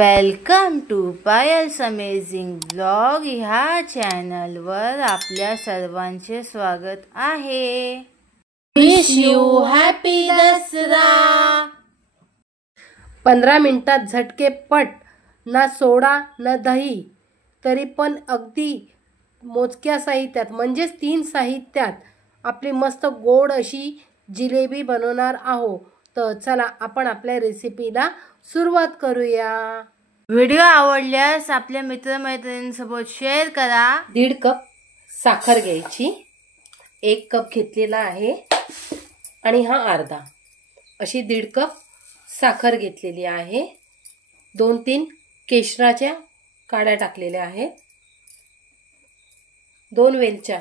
Welcome to Payal's amazing blog ह्या चॅनलवर आपल्या सर्वांचे स्वागत आहे। Wish you happy Dussehra. 15 मिनिटात झटकेपट, ना सोडा ना दही, तरी पण अगदी मोजक्या साहित्यात म्हणजेच 3 साहित्यात आपली मस्त गोड अशी जिलेबी बनवणार आहोत। तर चला आपण आपल्या रेसिपीला सुरुवात करूया। व्हिडिओ आवडल्यास आपल्या मित्रमैत्रिणींसोबत शेअर करा। 1.5 कप साखर घ्यायची, 1 कप घेतलेला आहे आणि हा अर्धा, अशी 1.5 कप साखर घेतलेली आहे। 2-3 केशराच्या काड्या टाकलेल्या आहेत। 2 वेलच्या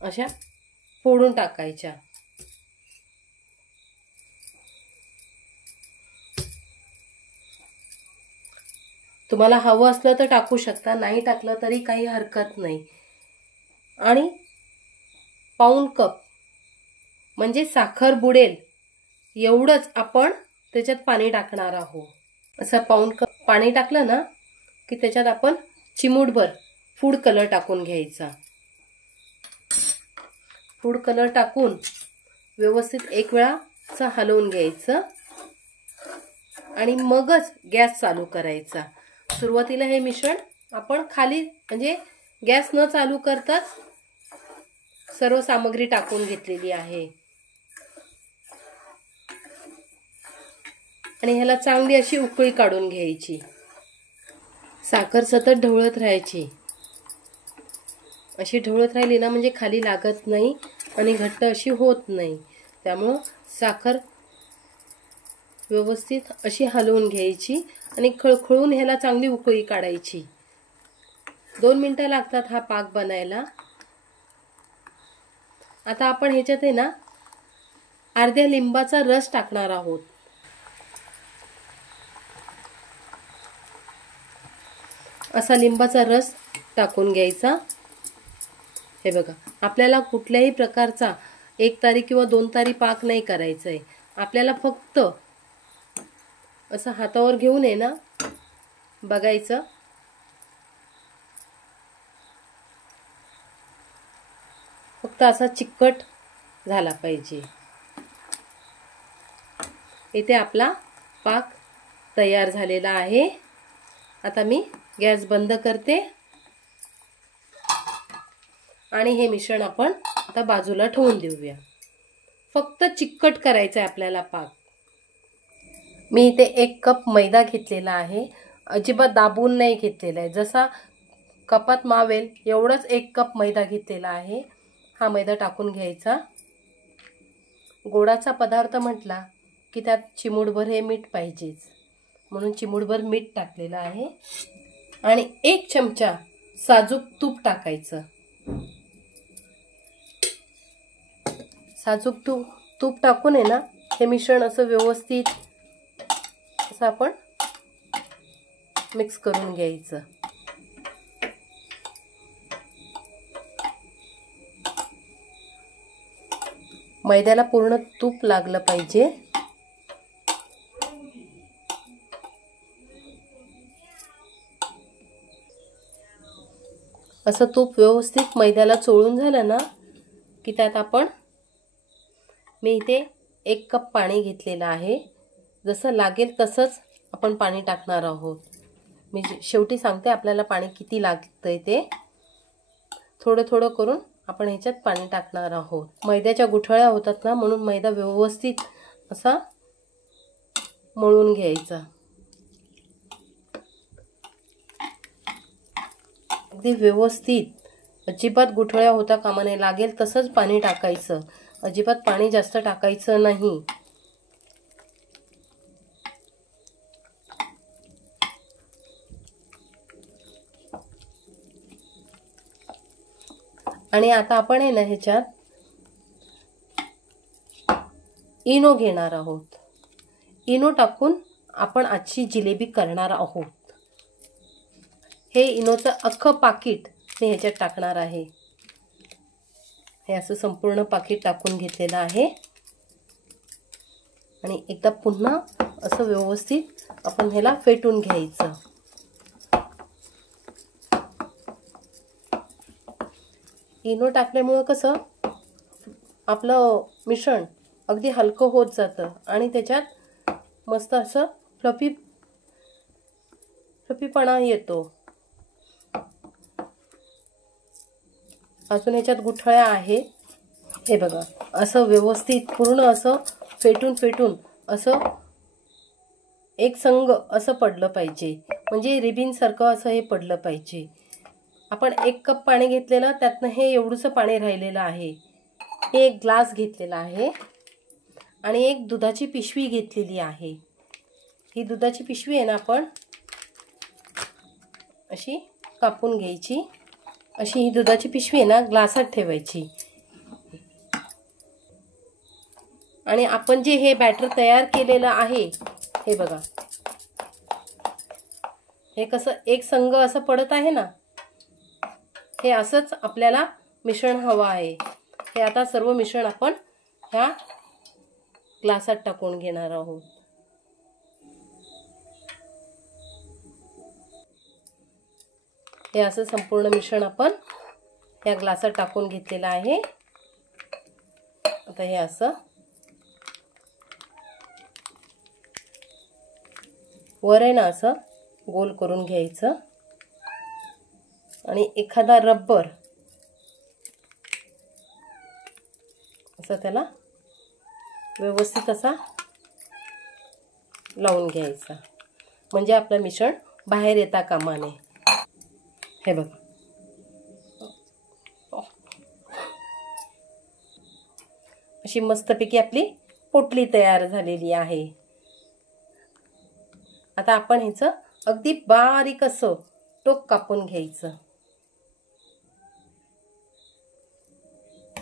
अशा फोडून टाकायच्या। तुम्हाला हवं असलं तर टाकू शकता, नाही टाकलं तरी काही हरकत नाही। आणि पाऊण कप म्हणजे साखर बुडेल एवढंच आपण त्याच्यात पाणी टाकणार आहोत। असं पाऊण कप पाणी टाकलं ना की त्याच्यात आपण चिमूटभर फूड कलर टाकून घ्यायचा। फूड कलर टाकून व्यवस्थित एक वेळा हलवून घ्यायचं आणि मगच गॅस चालू करायचा। सुरुवातीला हे मिश्रण आपण खाली म्हणजे गॅस न चालू करताच सर्व सामग्री टाकून घेतलेली आहे आणि ह्याला चांगली अशी उकळी काढून घ्यायची। साखर सतत ढवळत राहायची, अशी ढवळत राहिली ना म्हणजे खाली लागत नाही आणि घट्ट अशी होत नाही। त्यामुळे साखर व्यवस्थित अशी हलवून घ्यायची आणि खळखळून ह्याला चांगली उकळी काढायची। 2 मिनिटं लागतात हा पाक बनायला। आता आपण ह्याच्यात आहे ना अर्ध्या लिंबाचा रस टाकणार आहोत। असा लिंबाचा रस टाकून घ्यायचा। हे बघा, आपल्याला कुठल्याही प्रकारचा 1 तारी किंवा 2 तारी पाक नाही करायचा आहे। आपल्याला फक्त असं हातावर घेऊन आहे ना बघायचं, फक्त असा चिकट झाला पाहिजे। इथे आपला पाक तयार झालेला आहे। आता मी गॅस बंद करते आणि हे मिश्रण आपण आता बाजूला ठेवून देऊया। फक्त चिकट करायचा आहे आपल्याला पाक। मी इथे 1 कप मैदा घेतलेला आहे, अजिबात दाबून नाही घेतलेला आहे। जसा कपात मावेल एवढंच 1 कप मैदा घेतलेला आहे। हा मैदा टाकून घ्यायचा। गोडाचा पदार्थ म्हटला की त्यात चिमूटभर हे मीठ पाहिजेच, म्हणून चिमूटभर मीठ टाकलेलं आहे आणि 1 चमचा साजूक तूप टाकायचं। साजूक तूप टाकून आहे ना हे मिश्रण असं व्यवस्थित असं आपण मिक्स करून घ्यायचं। मैद्याला पूर्ण तूप लागलं पाहिजे। असं तूप व्यवस्थित मैद्याला चोळून झालं ना की त्यात मी इथे 1 कप पाणी घेतलेलं आहे। जसं लागेल तसंच आपण पाणी टाकणार आहोत। मी शेवटी सांगते आपल्याला पाणी किती लागतंय ते। थोडं थोडं करून आपण ह्याच्यात पाणी टाकणार आहोत। मैद्याच्या गुठळ्या होतात ना, म्हणून मैदा व्यवस्थित असा मळून घ्यायचा। अगदी व्यवस्थित, अजिबात गुठळ्या होता कामा नये। लागेल तसंच पाणी टाकायचं, अजिबात पाणी जास्त टाकायचं नाही। आणि आता आपण आहे ना ह्याच्यात इनो घेणार आहोत। इनो टाकून आपण आजची जिलेबी करणार आहोत। हे इनोचं अख्खं पाकिट मी ह्याच्यात टाकणार आहे। हे असं संपूर्ण पाकिट टाकून घेतलेलं आहे आणि एकदा पुन्हा असं व्यवस्थित आपण ह्याला फेटून घ्यायचं. इनो टाकल्यामुळं कसं आपलं मिश्रण अगदी हलकं होत जातं आणि त्याच्यात मस्त असं फ्लफीपणा येतो. अजून ह्याच्यात गुठळ्या आहेत. हे बघा, असं व्यवस्थित पूर्ण असं फेटून असं एक संग असं पडलं पाहिजे, म्हणजे रिबीनसारखं असं हे पडलं पाहिजे. आपण 1 कप पाणी घेतलेलं, त्यातनं हे एवढंसं पाणी राहिलेलं आहे. हे 1 ग्लास घेतलेला आहे आणि एक दुधाची पिशवी घेतलेली आहे. ही दुधाची पिशवी आहे ना, आपण अशी कापून घ्यायची. अशी ही दुधाची पिशवी आहे ना, ग्लासात ठेवायची. आणि आपण जे हे बॅटर तयार केलेलं आहे, हे बघा, हे कसं एक संग असं पडत आहे ना, हे असंच आपल्याला मिश्रण हवं आहे. हे आता सर्व मिश्रण आपण ह्या ग्लासात टाकून घेणार आहोत. हे असं संपूर्ण मिश्रण आपण ह्या ग्लासात टाकून घेतलेलं आहे. आता हे असं वर आहे ना असं गोल करून घ्यायचं आणि एखादा रबर असं त्याला व्यवस्थित असा लावून घ्यायचा, म्हणजे आपलं मिश्रण बाहेर येता कामा नये. हे बघा, अशी मस्तपैकी आपली पोटली तयार झालेली आहे. आता आपण ह्याचं अगदी बारीक असं टोक कापून घ्यायचं.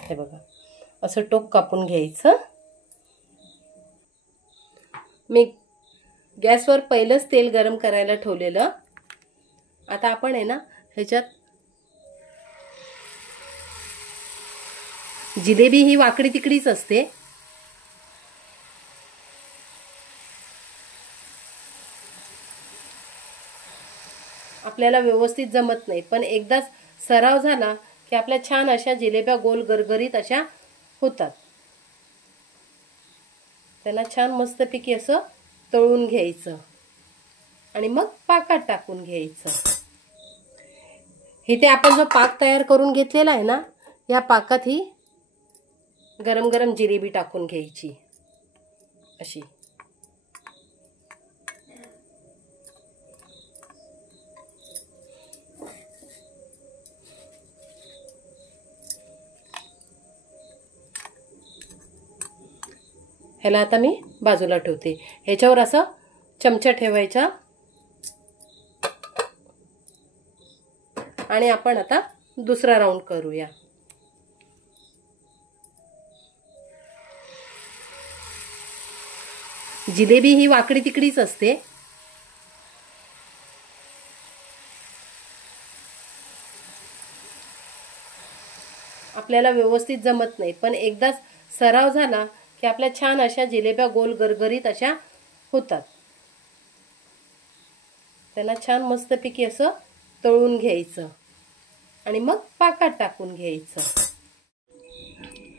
हे बघा, असं टोक कापून घ्यायचं. मी गॅसवर पहिलंच तेल गरम करायला ठेवलेलं. आता आपण आहे ना ह्याच्यात जिलेबी ही वाकडी तिकडीच असते. आपल्याला व्यवस्थित जमत नाही, पण एकदाच सराव झाला की आपल्या छान अशा जिलेब्या गोल गरगरीत अशा होतात. त्याला छान मस्तपैकी असं तळून घ्यायचं आणि मग पाकात टाकून घ्यायचं. इथे आपण जो पाक तयार करून घेतलेला आहे ना, या पाकात ही गरम गरम जिलेबी टाकून घ्यायची अशी. ह्याला आता मी बाजूला ठेवते. ह्याच्यावर असं चमचा ठेवायचा आणि आपण आता दुसरा राऊंड करूया. जिलेबी ही वाकडी तिकडीच असते. आपल्याला व्यवस्थित जमत नाही, पण एकदाच सराव झाला की आपल्या छान अशा जिलेब्या गोल गरगरीत अशा होतात. त्याला छान मस्तपैकी असं तळून घ्यायचं आणि मग पाकात टाकून घ्यायचं.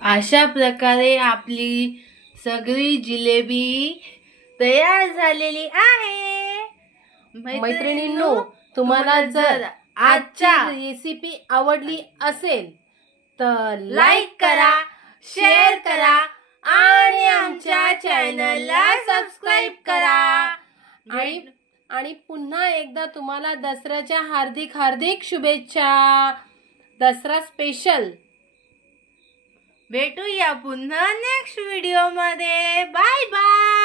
अशा प्रकारे आपली सगळी जिलेबी तयार झालेली आहे. मैत्रिणींनो, तुम्हाला जर आजची रेसिपी आवडली असेल तर लाईक करा, शेअर करा आणि आमच्या चॅनलला सबस्क्राईब करा. आणि पुन्हा एकदा तुम्हाला दसऱ्याच्या हार्दिक हार्दिक शुभेच्छा. दसरा स्पेशल. भेटूया पुन्हा नेक्स्ट व्हिडिओ मध्ये. Bye bye.